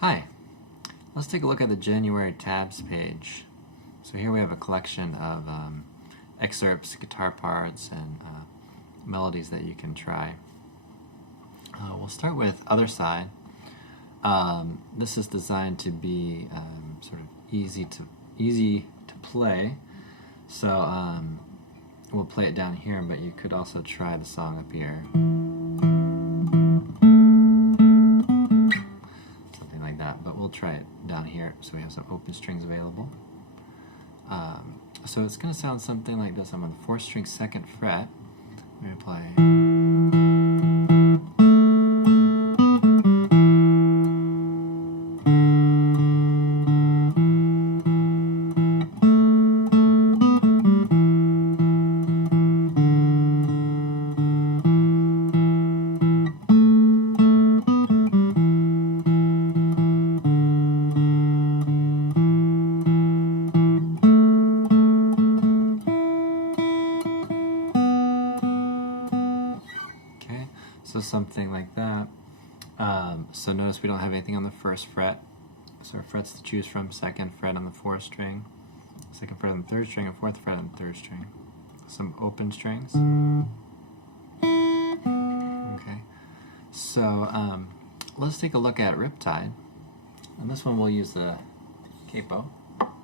Hi, let's take a look at the January tabs page. So here we have a collection of excerpts, guitar parts, and melodies that you can try. We'll start with Other Side. This is designed to be sort of easy to play. So we'll play it down here, but you could also try the song up here. Something like that, but we'll try it down here so we have some open strings available. So it's going to sound something like this. I'm on the 4th string, 2nd fret. I'm going to play. So something like that. So notice we don't have anything on the 1st fret. So our frets to choose from: 2nd fret on the 4th string, 2nd fret on the 3rd string, and 4th fret on the 3rd string. Some open strings. Okay. So let's take a look at Riptide. And this one we'll use the capo. Okay.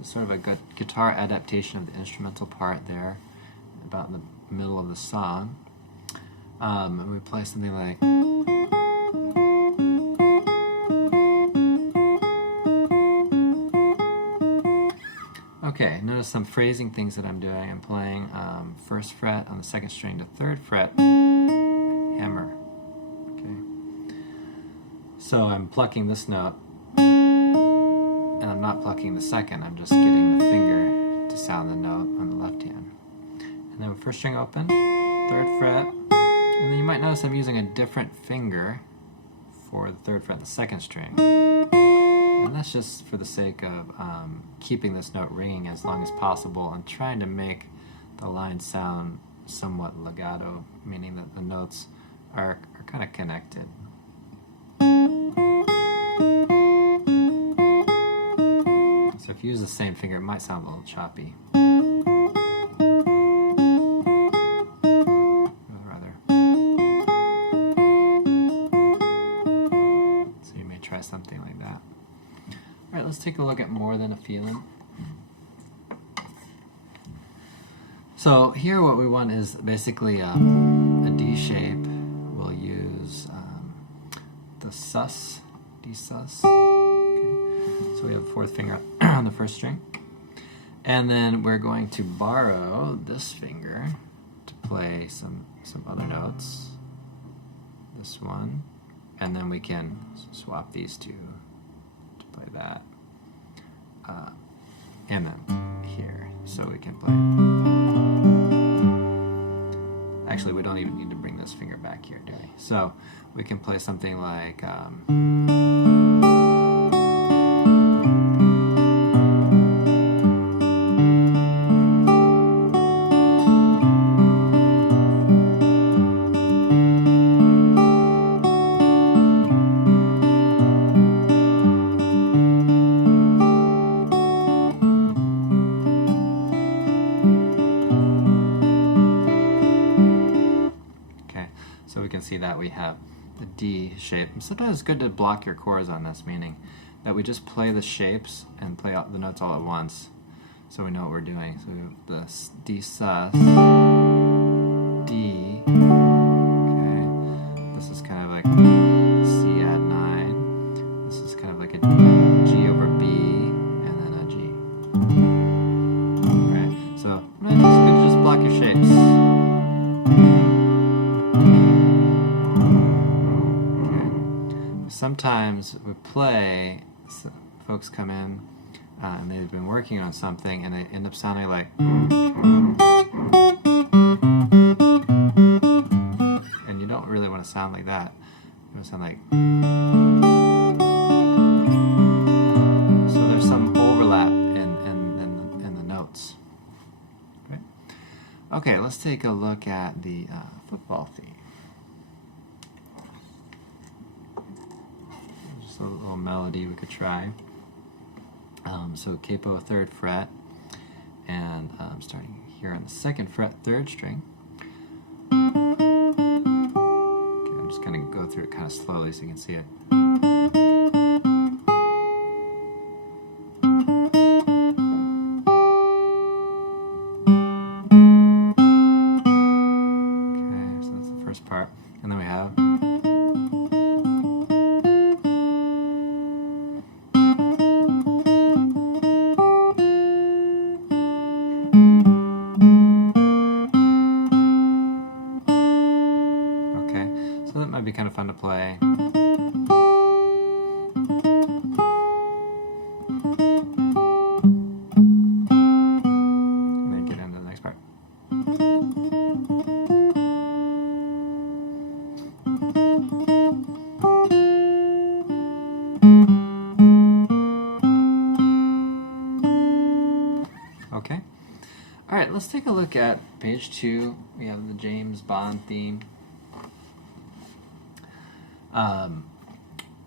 It's sort of a good guitar adaptation of the instrumental part there, about in the middle of the song. And we play something like. Okay, notice some phrasing things that I'm doing. I'm playing 1st fret on the 2nd string to 3rd fret, hammer. Okay. So I'm plucking this note, and I'm not plucking the 2nd. I'm just getting the finger to sound the note on the left hand. And then 1st string open, 3rd fret. And then you might notice I'm using a different finger for the 3rd fret and the 2nd string. And that's just for the sake of keeping this note ringing as long as possible and trying to make the line sound somewhat legato, meaning that the notes are kind of connected. So if you use the same finger, it might sound a little choppy. Something like that. Alright, let's take a look at More Than a Feeling. So here what we want is basically a D shape. We'll use the sus, D sus. Okay. So we have 4th finger on the 1st string. And then we're going to borrow this finger to play some other notes. This one. And then we can swap these two to play that. And then here, so we can play. Actually, we don't even need to bring this finger back here, do we? So we can play something like. So we can see that we have the D shape. Sometimes it's good to block your chords on this, meaning that we just play the shapes and play the notes all at once, so we know what we're doing. So we have the D sus, D. Okay, this is kind of like C add 9. This is kind of like a G over B, and then a G. Right. So it's good to just block your shapes. Sometimes we play, so folks come in and they've been working on something and they end up sounding like, and you don't really want to sound like that. You want to sound like, so there's some overlap in the notes. Okay, okay, let's take a look at the football theme. So a little melody we could try. So capo 3rd fret, and starting here on the 2nd fret, 3rd string. Okay, I'm just going to go through it kind of slowly so you can see it. Okay, so that's the first part, and then we have. So that might be kind of fun to play. And then get into the next part. Okay. All right, let's take a look at page 2. We have the James Bond theme.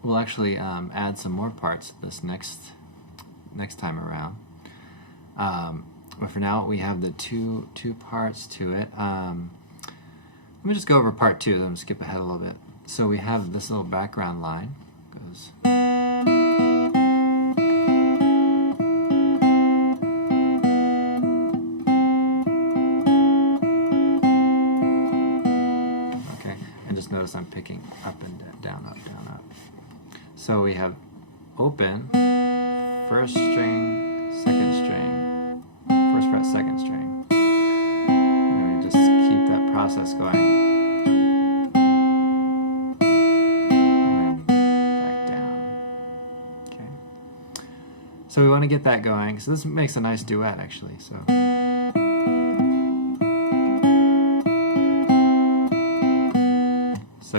We'll actually add some more parts this next time around. But for now, we have the two parts to it. Let me just go over part 2. Then skip ahead a little bit. So we have this little background line. Goes. Okay, and just notice I'm picking up and down, up, down, up. So we have open, 1st string, 2nd string, 1st fret, 2nd string. And then we just keep that process going. And then back down. Okay. So we want to get that going. So this makes a nice duet actually. So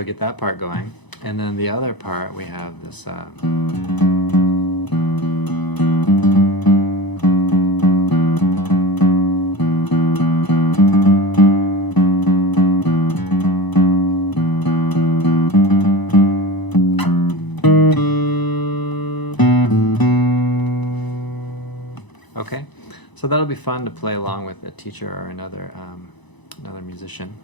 get that part going. And then the other part, we have this okay, so that'll be fun to play along with a teacher or another musician.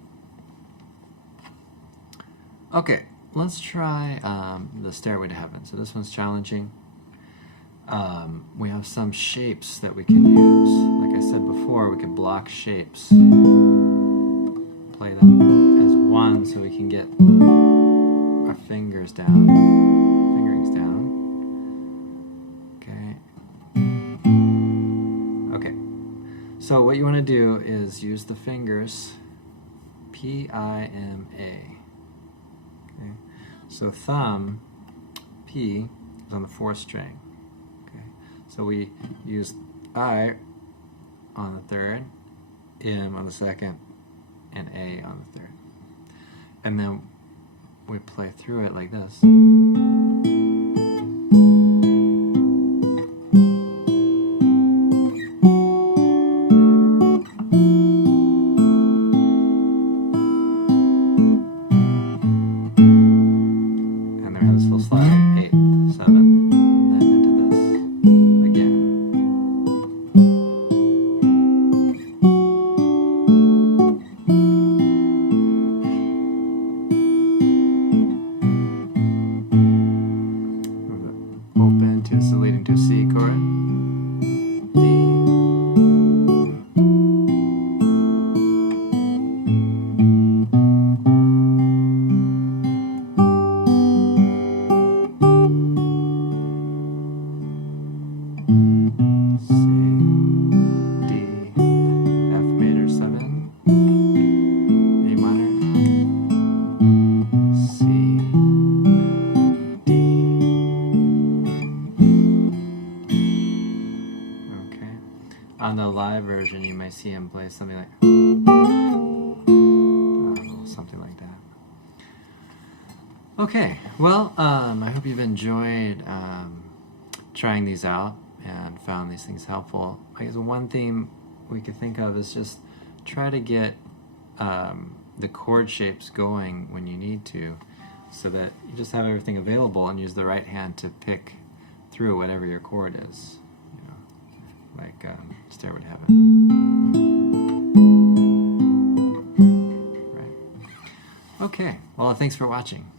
Okay. Let's try the Stairway to Heaven. So this one's challenging. We have some shapes that we can use. Like I said before, we can block shapes. Play them as one so we can get our fingerings down. Okay. So what you want to do is use the fingers, P-I-M-A. Okay. So thumb, P, is on the 4th string. Okay. So we use I on the 3rd, M on the 2nd, and A on the 3rd. And then we play through it like this. Leading to a C chord, D, C, D, F major 7, A minor, C, D. Okay. On the live version, you may see him play something like something like that. Okay. Well, I hope you've enjoyed trying these out and found these things helpful. I guess one theme we could think of is just try to get the chord shapes going when you need to. so that you just have everything available and use the right hand to pick through whatever your chord is. You know, like Stairway to Heaven. Right. Okay. Well, thanks for watching.